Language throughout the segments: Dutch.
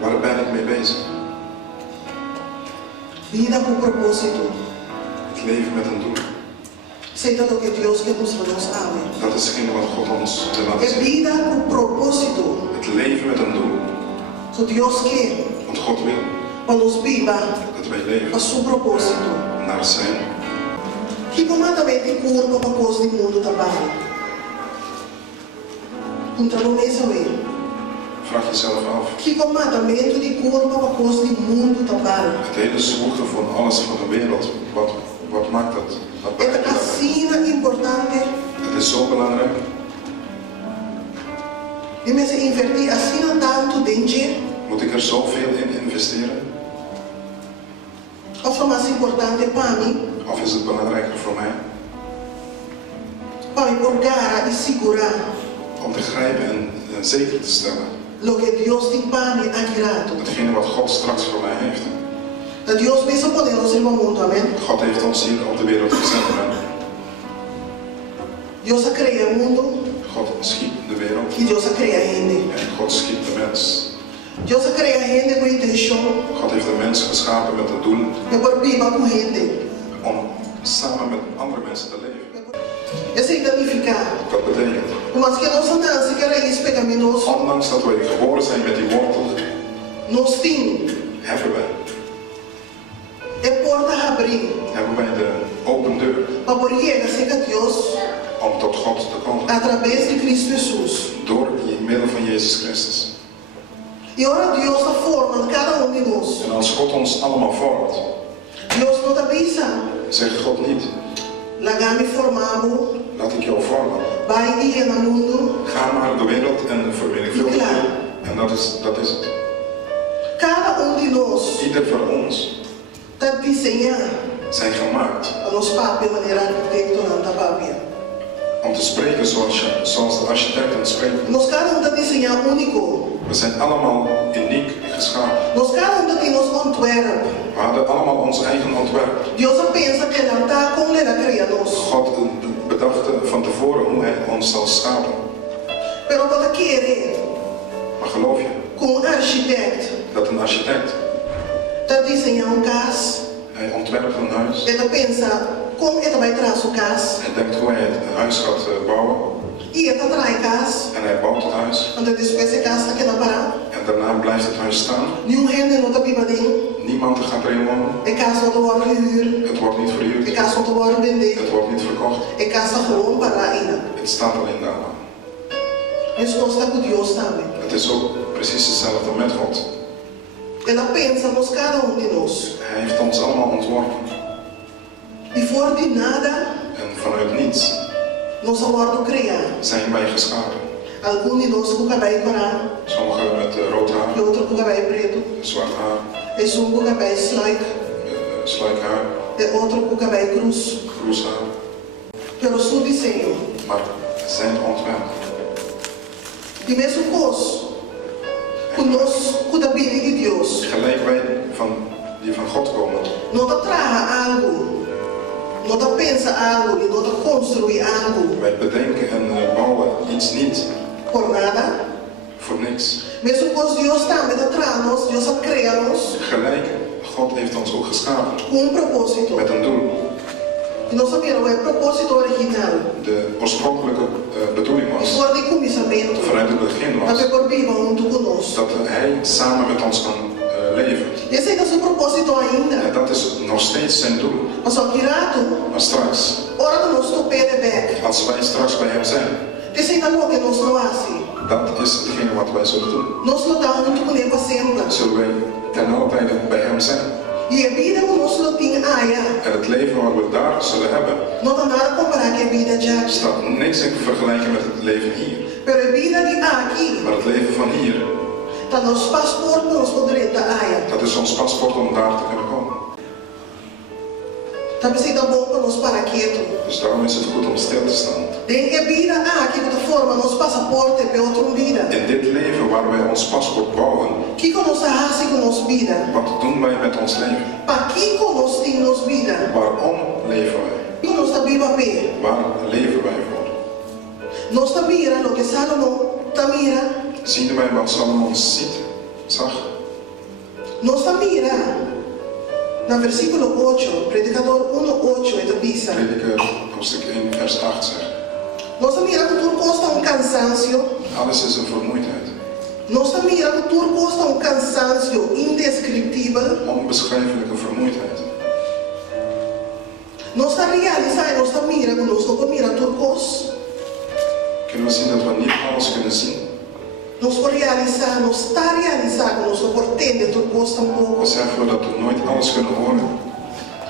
Waar ben ik mee bezig? Vida com propósito. Het leven met een doel. Sei tanto que Deus quer mostrar nos ame. Dat is hetgene wat God ons wil laten É zien. vida com propósito. Het leven met een doel. So Deus quer Want God wil para nos viva dat wij leven para seu propósito. naar zijn. Que completamente curva para coisas do mundo também. Então não é isso aí. Vraag jezelf af. Que completamente de curva para coisas do mundo também. Het hele zwoegte van alles van de wereld. Wat maakt dat? Wat É maakt dat? assim importante. Het is zo belangrijk. E me invertir assim tanto dinheiro. Moet ik er zoveel in investeren? Of é mais importante para mim. Of is het belangrijker voor mij? Para empurrar e segurar. Om te grijpen en zeker te stellen. Lo que Deus tem para mim aqui. Hetgene wat God straks voor mij heeft. Dat Deus mesmo poderoso no mundo, amém? God heeft ons hier op de wereld gezet. Amen. Deus a criar o mundo. God schiep de wereld. E Deus a criar a gente. En God schiep de mens. Deus a criar a gente com intenção. God heeft de mens geschapen met een doel. De por viva com gente. Om samen met andere mensen te leven. Esse identificar. Dat betekent, Mas que nós andamos que raiz pecaminoso. ondanks dat wij geboren zijn met die wortel, Nós tem. hebben wij Porta a abrir. de open deur Para poder chegar a Deus. om tot God te komen. Através de Cristo Jesus. Door in middel van Jezus Christus. E ora Deus está formando cada de nós. En als God ons allemaal vormt, Deus não te avisa. zegt God niet, Lagame formado. laat ik jou vormen. Vai ir no mundo. Ga maar de wereld en vermenigvuldig je. En dat is het. Cada de nós Ieder van ons está desenhado. zijn gemaakt A nos papel maneira arquitecto não está papel. om te spreken zoals de architecten spreken. Nós cada está desenhado único. We zijn allemaal uniek geschapen. Nós cada tem nos ontwerp. We hadden allemaal ons eigen ontwerp. Deus pensa que não está como ele criou nós. God bedacht van tevoren hoe hij ons zal schapen. Pero você quer Maar geloof je com arquitecto dat een architect, está desenhando casa. hij ontwerpt een huis. Ele pensa como ele vai trazer casa. Hij denkt hoe hij het huis gaat bouwen. E ele traz casa. En hij bouwt het huis. Quando depois a casa que não parar. En daarna blijft het huis staan. Nenhum rende não está pibadinho. Niemand gaat erin wonen. A casa não wordt gehuurd. Het wordt niet verhuurd. A casa não wordt vender. Het wordt niet verkocht. A casa gewoon para ainda. Het staat alleen daar. Isso nós está com Deus também. Het is ook precies hetzelfde met God. Ela pensa nos cada de nós. Hij heeft ons allemaal ontworpen. E fora de nada, En vanuit niets nós worden criar. zijn wij geschapen. Alguns de nós com cabelo corado, Sommigen met rood e haar, outro com cabelo preto, zwart haar, e um com cabelo slike, sluikhaar, e outro com cabelo cruz. kroes haar. Pelo seu desenho. Maar zijn ontwerp. E mesmo coisa, conosco, com a Bíblia de Deus, Gelijk wij die van God komen. não te traga algo, não te pensa algo, e não te construir algo, Wij bedenken en bouwen iets niet por nada. voor niks. Mesmo coisa Deus também te traz nós, Deus a criar nós, Gelijk, God heeft ons ook geschapen. com propósito. Met een doel. E nós sabemos o propósito original. De oorspronkelijke bedoeling was, Fora de começamento, vanuit het begin a was, por viva junto conosco. dat hij samen met ons kan leven. Esse é o seu propósito ainda. En dat is nog steeds zijn doel. Mas só que rato, Maar straks, hora do nosso pé de back. als wij straks bij hem zijn, Esse ainda não que nós não assim. dat is hetgene wat wij zullen doen. Nós lutamos junto com ele sempre. Zullen wij ten alle tijde bij hem zijn. E a vida que nós não tem aia. En het leven wat we daar zullen hebben, Não dá nada comparar com a vida de aqui. staat niks in vergelijking met het leven hier. Pero a vida de aqui, Maar het leven van hier, tá nos passaporte nós poderemos dar aia. dat is ons paspoort om daar te kunnen komen. Talvez seja bom para nós parar quieto. Dus daarom is het goed om stil te staan. Tem a vida aqui de forma nos passaporte para outra vida. In dit leven waar wij ons paspoort bouwen, Que que nós fazemos com nossa vida? wat doen wij met ons leven? Para que nós temos nossa vida? Waarom leven wij? Que nós está viva bem? Waar leven wij voor? Nós está mira lo que Salomão está mira. Zien wij wat Salomon zag? Nossa mira na versículo 8, Predicador 1:8 é pisa. Prediker hoofdstuk 1 vers 8 zegt. Nossa mira que tudo custa cansancio. Alles is een vermoeidheid. Nossa mira que tudo custa cansancio indescritível. Onbeschrijfelijke vermoeidheid. Nossa realizar, nossa mira que nós não mira tudo coisa. Kunnen we zien dat we niet alles kunnen zien? Nós realizar, nós está realizado, nós não pretende tudo coisa tampouco. Beseffen we dat we nooit alles kunnen horen?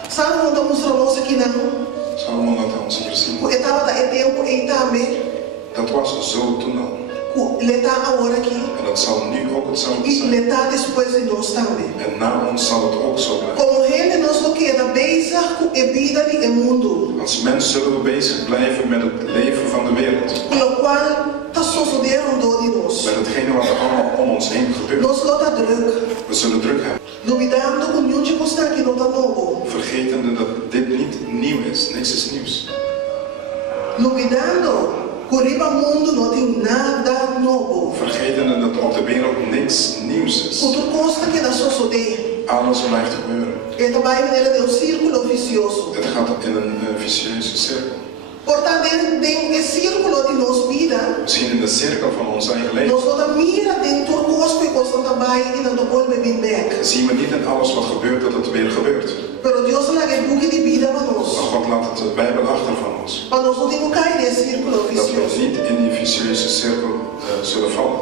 Sabe quando mostramos aqui não? Salomon laat ons hier zien. O etapa da tempo e também Dat was zo toen al. o leta agora aqui En dat zal nu ook hetzelfde e zijn. leta depois de nós também. En na ons zal het ook zo blijven. Como gente nós não queda bezig com a vida do mundo, Als mens zullen we bezig blijven met het leven van de wereld. com o qual está sucedendo de nós. Met hetgene wat er allemaal om ons heen gebeurt. Nós não está druk, We zullen druk hebben. duvidando com nenhum de coisa que não está novo, Vergetende dat dit niet nieuw is. Niks is nieuws. duvidando que o riba mundo não tem nada novo. Vergetende dat op de wereld niks nieuws is. Outra coisa que dá suceder, Alles blijft gebeuren. é também maneira de círculo vicioso. Het gaat in een vicieuze cirkel. Portanto, dentro do círculo de nossa vida, Misschien in de cirkel van ons eigen leven. nós não mira dentro do coisa que costa também e não devolve bem back. Zien we niet in alles wat gebeurt dat het weer gebeurt. Pero Deus laga o book de vida para nós. Maar God laat het de Bijbel achter van ons. Para nós não temos que cair nesse círculo Dat we vicioso. niet in die vicieuze cirkel zullen vallen.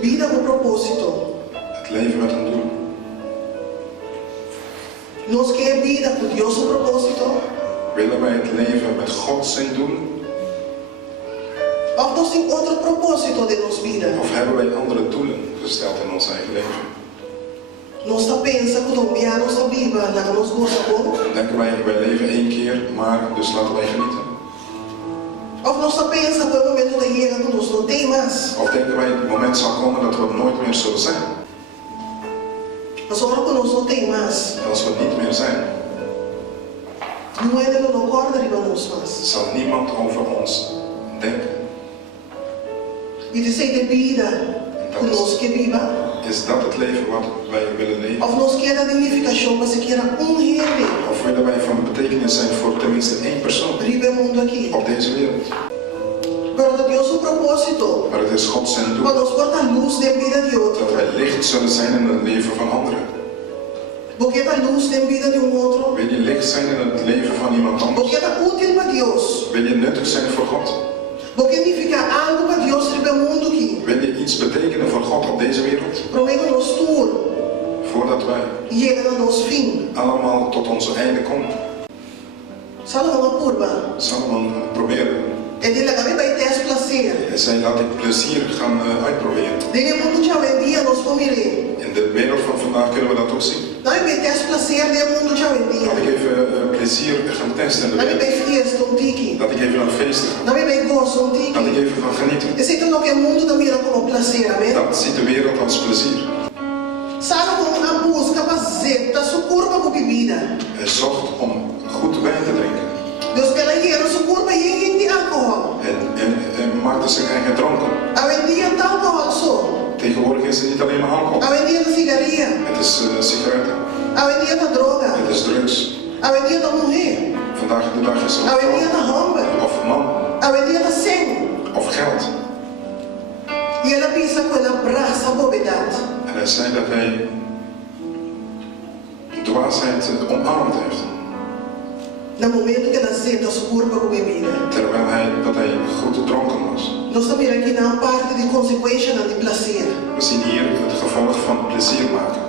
Vida com propósito. Het leven met een doel. Nós queremos vida com Deus com propósito. Willen wij het leven met God zijn doel? Of nós temos outro propósito de nossa vida. Of hebben wij andere doelen gesteld in ons eigen leven? Nós está pensa que colombianos está viva, lá nós gosta bom. Denken wij leven één keer, maar dus laten wij genieten. Of nós está pensa que o momento de guerra que nós não tem mais. Of denken wij het moment zal komen dat we het nooit meer zullen zijn? Mas agora que nós não tem mais, En als we het niet meer zijn, não é de não corda riba nós mais. zal niemand over ons denken. E de ser de vida que nós que viva. Is dat het leven wat wij willen leven? Of nós quer a dignificação, mas se quer gente Of willen wij van betekenis zijn voor tenminste één persoon riba mundo aqui. op deze wereld? Pero de Deus o propósito. Maar het is God zijn doel Para nós portar luz de vida de outro. dat wij licht zullen zijn in het leven van anderen. Porque a luz de vida de outro. Wil je licht zijn in het leven van iemand anders? Porque é útil para Deus. Wil je nuttig zijn voor God? Porque significa algo para Deus riba mundo aqui. Wil je iets betekenen voor God op deze wereld? Prometo nos tour. Voordat wij Chega a nos fim. allemaal tot onze einde komen. Salomão a curva. Salomon probeerde. É de lá que vai ter esse prazer. Hij zei laat ik plezier gaan uitproberen. Dele mundo já vem dia nos pomire. In de wereld van vandaag kunnen we dat ook zien. Não é ter esse prazer de mundo já vem dia. Laat ik even plezier gaan testen in de Não é wereld. bem fiesta um tiki. Dat ik even naar feesten ga. Não é bem gozo um Dat ik tiki. even ga genieten. Esse é o que o mundo não mira como prazer, amém? Dat ziet de wereld als plezier. Salomão a busca fazer da sua curva com bebida. Hij zocht om goed wijn te drinken. Deus pela hiera sua curva e de álcool. En maakte zich eigen dronken. A vendia tal álcool só. Tegenwoordig is het niet alleen maar alcohol. A vendia da cigaria. Het is sigaretten. A vendia da droga. Het is drugs. A vendia da mulher. Vandaag de dag is A het vendia da homem. of man A vendia da sem. of geld. E ela pensa com ela abraça a bobeidade. En hij zei dat hij dwaasheid omarmd heeft. No momento que ela senta sua curva com bebida. Terwijl hij goed dronken was. Nós estamos aqui na parte de consequência de prazer. We zien hier het gevolg van plezier maken.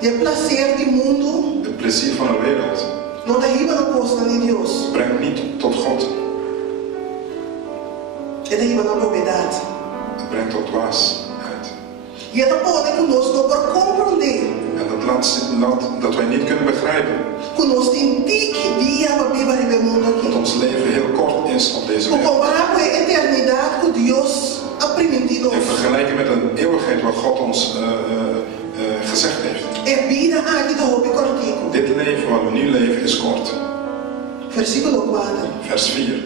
E o prazer do mundo Het plezier van de wereld não derriba na costa de Deus. brengt niet tot God. É derriba na bobeidade. Het brengt tot dwaasheid. E ela pode conosco por compreender. En dat laat dat wij niet kunnen begrijpen Conosco tem tique dia para viver no mundo dat aqui. ons leven heel kort is op deze O wereld. comparar com a eternidade que Deus ha permitido. In vergelijking met een eeuwigheid wat God ons gezegd heeft. É vida aqui da Hopi Cortico. Dit leven wat we nu leven is kort. Versículo 4. Vers 4.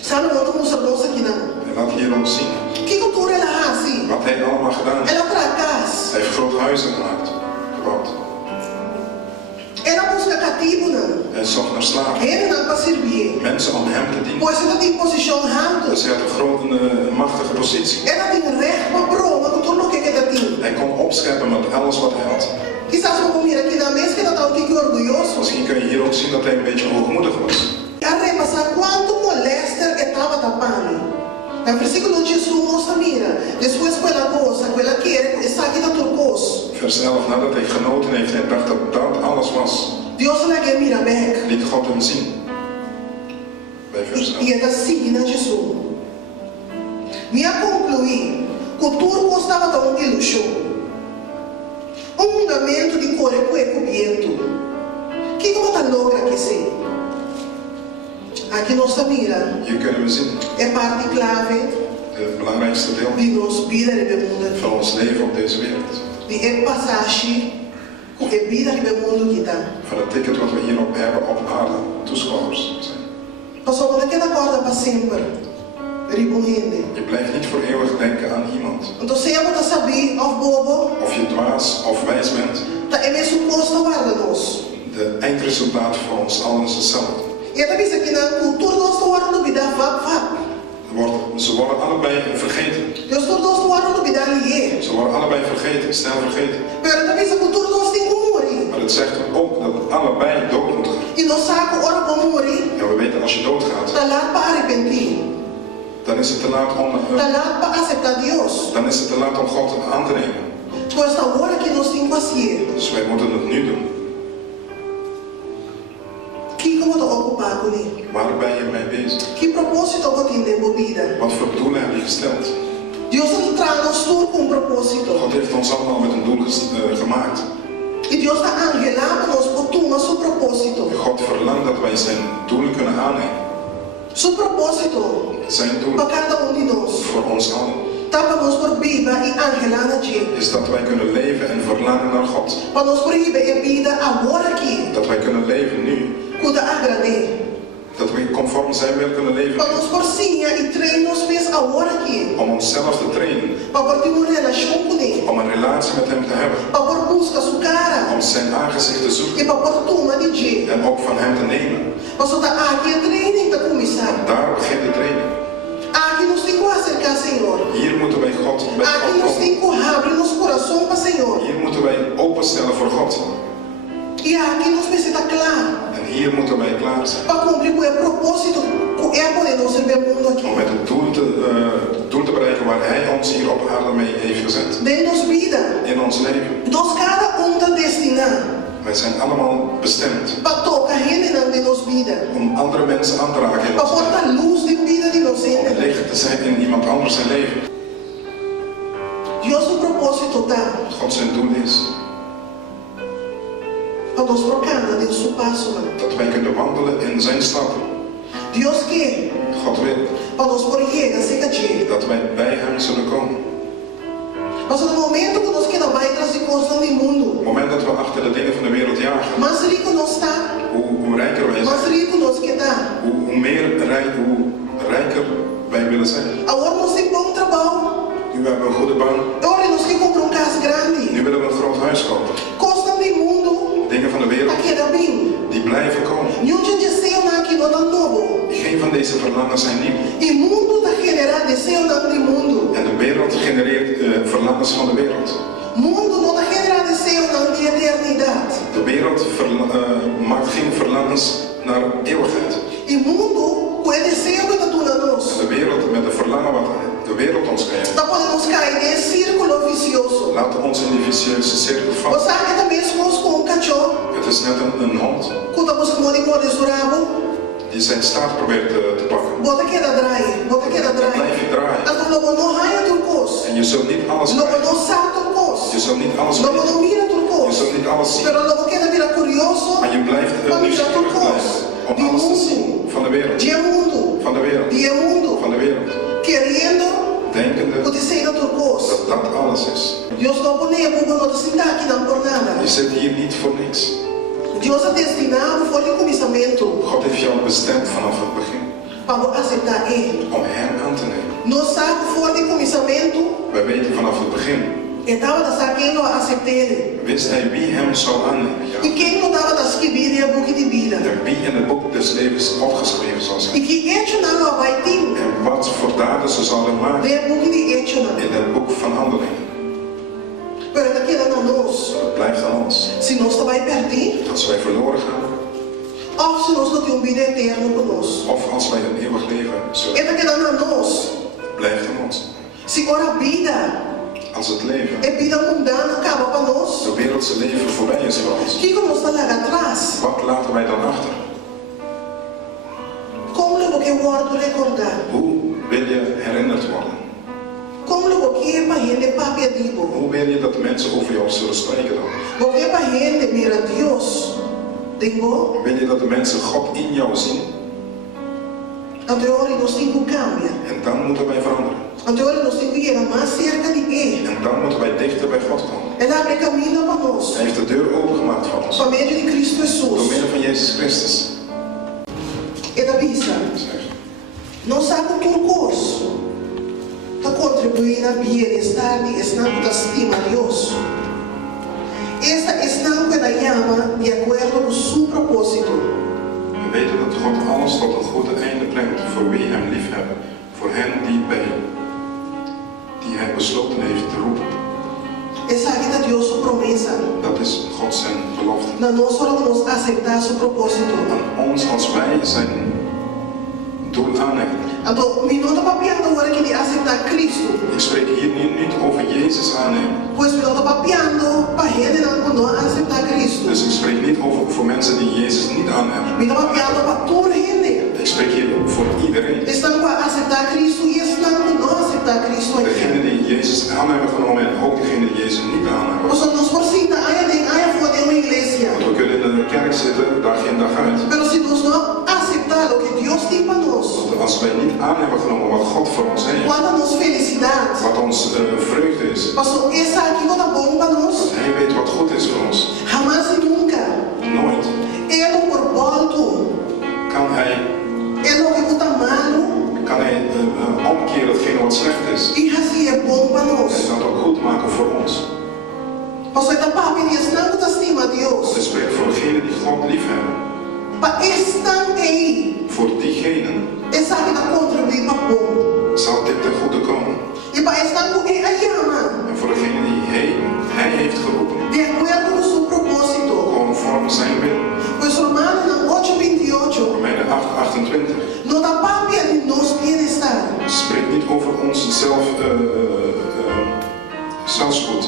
Salomão mostra-nos aqui não. En laat hier ons zien hij allemaal gedaan. Ela traz casa. Hij heeft grote huizen gemaakt, gebouwd. Ela busca cativo não. Hij zocht naar slaven. Ele não para servir. Mensen om hem te dienen. Pois ele tem posição alta. Dus hij had een grote, machtige positie. Ela tem recht para prova com tudo o que ela tem. Hij kon opscheppen met alles wat hij had. Quizás vamos mirar aqui na mesa que ela está um pouquinho orgulhoso. Misschien kun je hier ook zien dat hij een beetje hoogmoedig was. A repassar quanto molesta estava tapando. No versículo Jesus mostra, mira, depois aquela coisa, aquela que está aqui na turcos. Vers 11, nadat hij genoten heeft, hij dacht dat dat alles was. Deus lá que mira back. Liet God hem zien. Bij vers 11. E ele seguindo a Jesus. Me concluir, que o turco estava tão de luxo. Fundamento de coreco é coberto. Que como está logra que ser? Aqui nós mira. Hier kunnen we zien. É parte clave. Het belangrijkste deel De nos vida de mundo. van ons leven op deze wereld. De é passagem que vida de mundo que dá. Van het ticket wat we hierop hebben op aarde. Toeschouwers zijn. Passou por aquela corda para sempre. Ribonhende. Je blijft niet voor eeuwig denken aan iemand. Então se eu não saber of bobo, Of je dwaas of wijs bent. tá é mesmo posto guarda nós. De eindresultaat voor ons allen is hetzelfde. E até pensa que na cultura nós estamos guardando vida vap. Ze worden allebei vergeten. Deus todo nós estamos guardando vida ali. Ze worden allebei vergeten, snel vergeten. Pero até pensa cultura nós tem como morrer. Maar het zegt ook dat het allebei dood moet gaan. E nós sabe ora como morrer. En we weten als je doodgaat, Tá lá para arrepender. dan is het te laat om, Tá lá para aceitar Deus. dan is het te laat om God aan te nemen. Pois esta hora que nós temos que fazer. Dus wij moeten het nu doen. Que como tô ocupado com ele? Waar ben je mee bezig? Que propósito eu tenho de vida? Wat voor doelen heb je gesteld? Deus nos traz nós tudo com propósito. God heeft ons allemaal met een doel gemaakt. E Deus está angelando nós por tomar seu propósito. God verlangt dat wij zijn doelen kunnen aannemen. Seu propósito Zijn para doel cada de nós. voor ons allen Tá para nós por vida e angelar a gente. is dat wij kunnen leven en verlangen naar God. Para nós por viver a vida agora aqui. Dat wij kunnen leven nu. Cuida agradecer. Dat we conform zijn wil kunnen leven. Para nós por sinha e treino nos pés agora aqui. Om onszelf te trainen. Para por ter uma relação com ele. Om een relatie met hem te hebben. Para por buscar sua cara. Om zijn aangezicht te zoeken. E para por tomar de jeito. En ook van hem te nemen. Para só tá aqui a training para começar. Daar begint de training. Aqui nós temos que acercar Senhor. Hier moeten wij Aqui God nós komen. temos que abrir nosso coração para Senhor. Hier moeten wij openstellen voor God. E aqui nós precisamos estar claro. En hier moeten wij klaar zijn. Para cumprir com o propósito que é poder nós servir o mundo aqui. Om met het doel te bereiken waar hij ons hier op aarde mee heeft gezet. De nossa vida. In ons leven. Nós cada está destinado. Wij zijn allemaal bestemd Para tocar gente de nossa vida. om andere mensen aan te raken in Para ons leven. botar luz de vida de nós. Om licht te zijn in iemand anders zijn leven. Deus o propósito tá. God zijn doel is Para nós proclamar de seu passo. dat wij kunnen wandelen in zijn stappen. Deus quer. God wil Para nós por chegar a ser dat wij bij hem zullen komen. Mas no momento que nós queremos vai trazer coisas no mundo. Op het moment dat we achter de dingen van de wereld jagen, Mais rico nós está. hoe rijker wij Mais zijn, rico nós que tá. hoe rijker wij willen zijn. Agora nós temos bom trabalho. Nu hebben we een goede baan, Agora nós queremos comprar casa grande. nu willen we een groot huis kopen. Costa do mundo. Dingen van de wereld, Aqui é bem. die blijven komen. Nenhum dia desejo aqui não é novo. Geen van deze verlangens zijn nieuw. E mundo está generando desejo não de mundo. En de wereld genereert verlangens van de wereld. Mundo não está generando desejo não de eternidade. De wereld maakt geen verlangens naar eeuwigheid. E mundo com o desejo que está dando nós. De wereld met de verlangen wat de wereld ons geeft. Está podemos cair nesse círculo vicioso. Laat ons in die vicieuze cirkel Você vallen. sabe que também somos com um cachorro. Het is net een hond Quando estamos com o rabo. die zijn staart probeert te pakken. Bota que era drai. Bota que era Dan drai. blijf je draaien. Então logo não raia do cos. En je zult niet alles Logo krijgen. não salta o cos. Je zult niet alles Logo weten. não mira do Je cos. zult niet alles zien. Pero logo que ainda vira curioso. Maar je blijft Para mirar do nieuwsgierig cos. blijven. Om De alles te zien mundo. van de wereld. De mundo. Van de wereld. De mundo. Van de wereld. Querendo Denkende o desejo do cos. dat dat alles is. Deus não pone a boca não sentar aqui não por nada. Je zit hier niet voor niks. Deus é destinado foi o começamento God heeft jou bestemd vanaf het begin. para aceitar Ele. Om hem aan te nemen. Não sabe foi pastor de começamento Wij weten vanaf het begin, estava quem não aceitava. wist hij wie hem zou aannemen. E Ja. quem não estava escrevendo o boek de vida. En wie in het boek des levens opgeschreven zal E zijn. que hecho não vai ter. En wat voor daden ze zouden maken De boek de hecho não. in het boek van Handelingen. Pero está quedando a nós. Het blijft aan ons. Se nós vai perder, Als wij verloren gaan, ou se nós não temos vida eterna conosco. of als wij een eeuwig leven zullen, Está quedando a nós. het blijft aan ons. Se ora a vida Als het leven, é vida mundana, acaba para nós. het wereldse leven voorbij is voor ons, O que nós está lá atrás? wat laten wij dan achter? Como eu vou guardar recordar? Hoe wil je herinnerd worden? Como eu vou que para gente papi digo? Hoe wil je dat mensen over jou zullen spreken dan? Vou que para gente mira Deus. Digo, Wil je dat de mensen God in jou zien? anterior nós temos que cambiar. En dan moeten wij veranderen. Anterior nós temos que chegar mais cerca de Ele. En dan moeten wij dichter bij God komen. Ele abre caminho para nós. Hij heeft de deur opengemaakt voor ons. Por meio de Cristo Door Jesus. middel van Jezus Christus. Ele avisa. Zeg. Não sabe o percurso. Está contribuindo ao bem-estar e está na estima de Deus. Esta estampa da llama de acordo com seu propósito. We weten dat God alles tot een goede einde brengt voor wie hem liefhebben. Voor hen die hij besloten heeft te roepen. Essa aqui está Deus sua promessa. Dat is God zijn belofte. Na nós só nós aceitar seu propósito. Aan ons als wij zijn doel aannemen. Então, me não está papiando agora que de aceitar Cristo. Ik spreek hier niet over Jezus aannemen. Pois me não está papiando para gente não aceitar Cristo. Dus ik spreek niet over voor mensen die Jezus niet aannemen. Me está papiando para toda gente. Ik spreek hier voor iedereen. Estão para aceitar Cristo e estão para não aceitar Cristo aqui. Degene die Jezus aan hebben genomen en ook degene die Jezus niet aan hebben. Nós somos por cima, aí fora de uma igreja. Want we kunnen in de kerk zitten, dag in dag uit. Pero se nós não aceitar o que Deus tem para nós, Want als wij niet aan hebben genomen wat God voor ons heeft, quando nos felicidade, wat ons vreugde is, pastor, essa aqui não está bom para nós. dat Hij weet wat goed is voor ons, Jamás e nunca. nooit Ele por volta, kan Hij ele que está malo, omkeren hetgene wat slecht is. e assim é bom para En nós. dat ook goed maken voor ons. Pastor, está papi, eles não está estima a Deus. Dit spreekt voor degenen die God lief hebben. Para estão aí, Voor diegenen essa aqui está contribuindo para bom. zal dit ten goede komen. E para estar com ele a llama, En voor degenen die Hij heeft geroepen, de acordo com seu propósito. conform zijn wil. Pois Romanos 8:28. Romeinen 8:28 Não dá papi de nós bem-estar. spreekt niet over ons zelfspoed.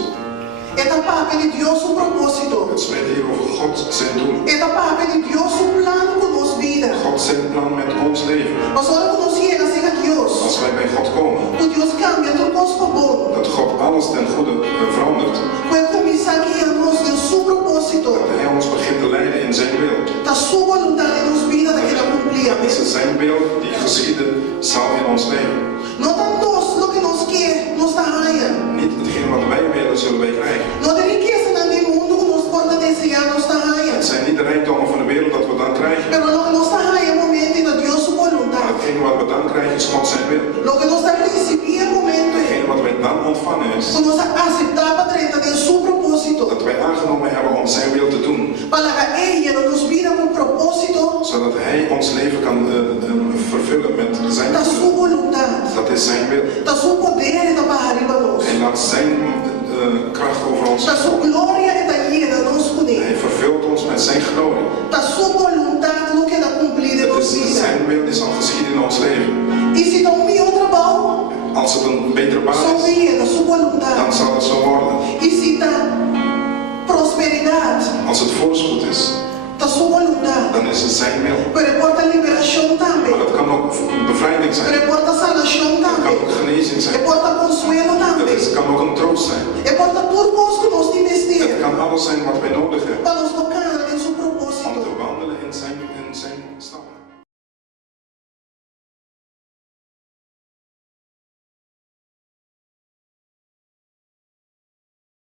É da papi de Deus o propósito. Het spreekt hier over God zijn doel. É da papi de Deus o plano com nossa vida. God zijn plan met ons leven. Mas olha quando nós chegamos a Deus, Als wij bij God komen, o Deus cambia tudo coisa para bom. dat God alles ten goede verandert. Quando começar aqui a nós de seu propósito, Dat Hij ons begint te leiden in zijn wil. da sua vontade em nossa vida daquela cumprir. Dat is zijn wil die geschieden zal in ons leven. Não dá nós o que nós quer, nós está raia. Niet hetgeen wat wij willen zullen wij krijgen. Não tem riqueza no mundo que nós porta desejar, nós está raia. Het zijn niet de rijkdommen van de wereld dat we dan krijgen. Pero lo que nós está raia é o momento da Deus sua Maar vontade. hetgeen wat we dan krijgen is God zijn wil. Lo que nós está recebendo é o momento Hetgeen wat wij dan ontvangen is quando nós aceitava treta de seu propósito. dat wij aangenomen hebben om zijn wil te doen. Para que ella nos vida com propósito Zodat Hij ons leven kan vervullen met zijn da wil. sua vontade, Dat is zijn wil. da sua poder e da barra arriba nós, Hij laat zijn kracht over ons. da sua glória e da ira nós poder, Hij vervult ons met zijn glorie. da sua vontade no que dá cumprir de Het nossa is vida. zijn wil die zal geschieden in ons leven. E se dá melhor trabalho, Als het een betere baan só is, via da sua dan vontade. zal het zo worden. E se dá prosperidade, Als het voorspoed is, da sua vontade. dan is het zijn wil. Pero porta liberação Maar também. dat kan ook bevrijding zijn. Pero porta sanação Dat kan também. ook genezing E zijn. porta consuelo Dat também. kan ook een troost zijn. E porta tudo coisa que nós temos Het kan alles zijn wat wij nodig hebben. para nos tocar